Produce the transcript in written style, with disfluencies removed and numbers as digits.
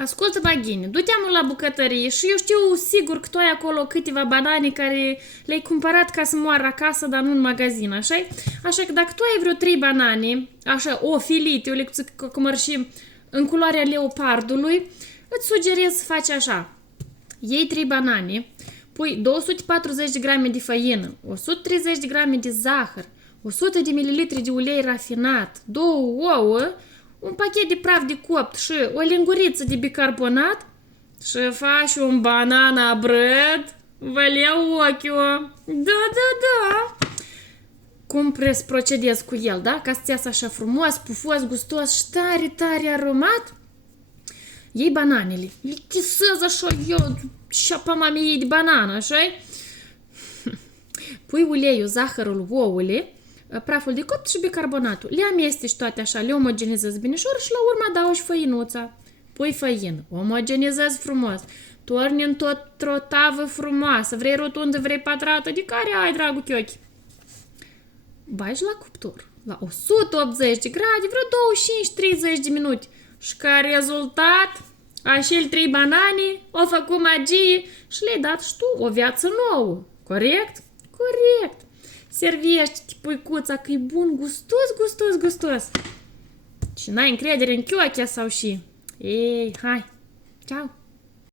Ascultă, Baghini, du-te amul la bucătărie și eu știu sigur că tu ai acolo câteva banane care le-ai cumpărat ca să moară acasă, dar nu în magazin, așa? Așa că dacă tu ai vreo 3 banane, așa, o filite, o lecție cum ar și în culoarea leopardului, îți sugerez să faci așa. Iei 3 banane, pui 240 de grame de făină, 130 de grame de zahăr, 100 de mililitri de ulei rafinat, 2 ouă, un pachet de praf de copt și o linguriță de bicarbonat și faci un banana bread, vă leu ochiul. Da. Cum procedezi cu el, da? Ca să-ți iasă așa frumos, pufos, gustos și tare aromat. Iei bananele, le chisezi așa eu, șapa mamei de banană, așa? Pui uleiul, zahărul, ouăle, praful de copt și bicarbonatul. Le amesteci toate așa, le omogenizezi binișor și la urmă adaugi făinuța. Pui făină, omogenizezi frumos, torni într-o tavă frumoasă, vrei rotundă, vrei patrată, de care ai, dragul chiochi. Bagi la cuptor, la 180 de grade, vreo 25-30 de minute. Și ca rezultat, acele 3 banane au făcut magie și le-ai dat și tu o viață nouă. Corect? Corect. Servește-te puicuța că e bun, gustos. Și n-ai încredere în chiochea sau și... Ei, hai, ceau!